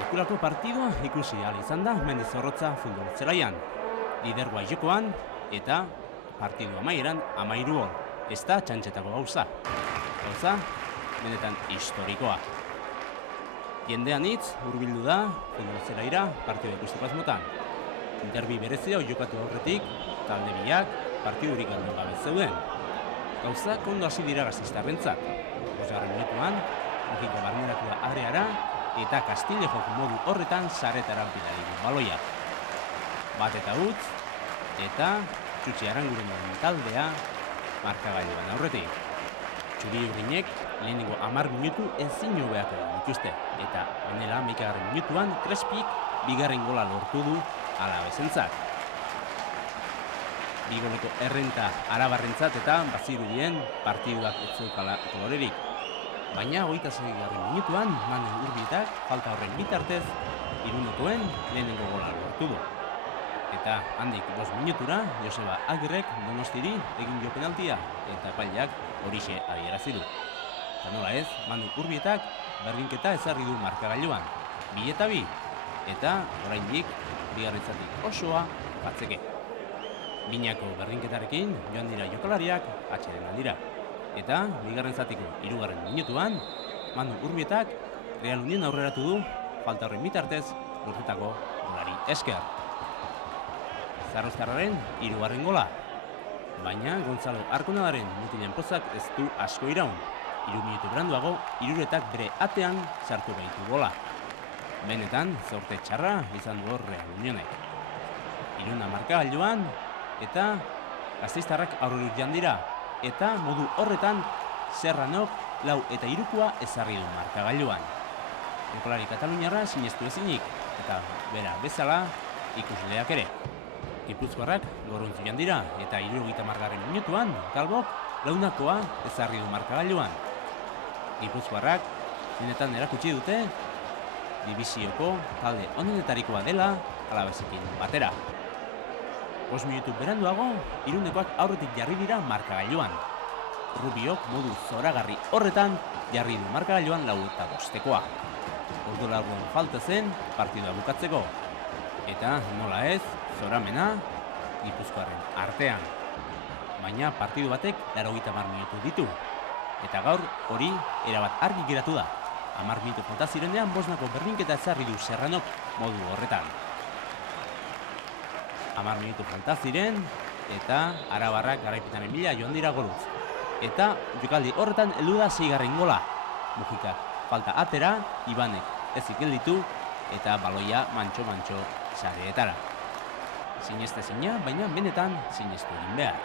Sekulako partidua ikusi ahal izan da Mendizorrotza futbol zelaian. Lidergoa jokoan eta partidu amaieran 13 gol. Ez da txantxetako gauza. Gauza, benetan historikoa. Jendean hitz hurbildu da futbol zelaira partidua ikusteko asmotan. Derbi berezia jokatu aurretik, talde biak partidurik galdu gabe zeuden. Gauzak ondo hasi dira gazistarrentzat. 5. minutuan, Mojiko barneratu da areara eta Castillejok modu horretan saretara bidali du baloia. Bat eta utz, eta Txutxi Aranguren taldea markagailuan aurretik. Txuri-urdinek lehenengo 10 minutu ezin hobeak dituzte, eta honela 11. minutuan Crespik bigarren gola lortu du alabezentzat. Bi goleko errenta arabarrentzat eta bazirudien partiduak ez zeukala kolorerik. Baina 26. minutuan Manu Urbietak falta horren bitartez Irunekoen lehenengo gola lortu du. Eta handik 5 minutura Joseba Agirrek Donostiri egin dio penaltia eta epaileak horixe adierazi du. Eta nola ez, Manu Urbietak berdinketa ezarri du markagailuan. 2-2 eta oraindik bigarren zatik osoa batzeke. Binako berdinketarekin joan dira jokalariak atxeden aldira. Eta bigarren zatiko 3. minutuan Manu Urbietak Real Union aurreratu du falta horren bitartez lortutako golari esker. Zarroztarraren 3. gola. Baina Gonzalo Arconadaren mutilen pozak ez du asko iraun. 3 minutu beranduago Iruretak bere atean sartu baitu gola. Benetan zorte txarra izan du Real Unionek. Iruna markagailuan eta gasteiztarrak aurrerik joan dira. Eta modu horretan Serranok 4 eta 3 ezarri du markagailuan. Jokalari kataluniarra sinestu ezinik eta bera bezala ikusleak ere. Gipuzkoarrak gorrontzu joan dira eta 70. minutuan Galbok 4 ezarri du markagailuan. Gipuzkoarrak benetan erakutsi dute dibisioko talde onenetarikoa dela Alabesekin batera. 5 minutu beranduago, Irunekoak aurretik jarri dira markagailuan. Rubiok modu zoragarri horretan jarri du markagailuan 4-5. Ordu laurden falta zen partidua bukatzeko. Eta nola ez, zoramena Gipuzkoarren artean. Baina partidu batek 80 minutu ditu. Eta gaur hori erabat argi geratu da. 10 minutu falta zirenean Bosnako berdinketa ezarri du Serranok modu horretan. 10 minutu falta ziren eta arabarrak garaipetaren bila joan dira goluz. Eta jokaldi horretan heldu da 6. gola. Mujikak falta atera, Ibanek ezik gelditu eta baloia mantxo-mantxo sareetara. Sinestezina, baina benetan sinestu egin behar.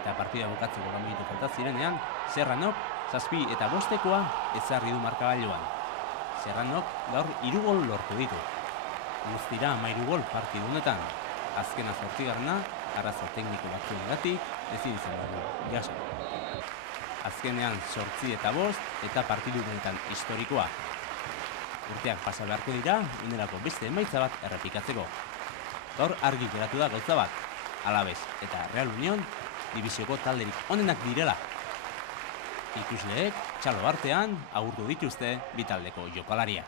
Eta partida bukatzeko 10 minutu falta zirenean, Serranok 7 eta 5 ezarri du markagailuan. Serranok gaur 3 gol lortu ditu. Guztira 13 gol partidu honetan. Azkena 8. Arazo tekniko batzuengatik ezin izan dugu jasa. Azkenean 8 eta 5 eta partidu benetan historikoa. Urteak pasa beharko dira, unerako beste emaitza bat errepikatzeko. Gaur argi geratu da gauza bat, Alabes eta Real Union dibisioko talderik onenak direla. Ikusleek txalo artean agurtu dituzte bi taldeko jokalariak.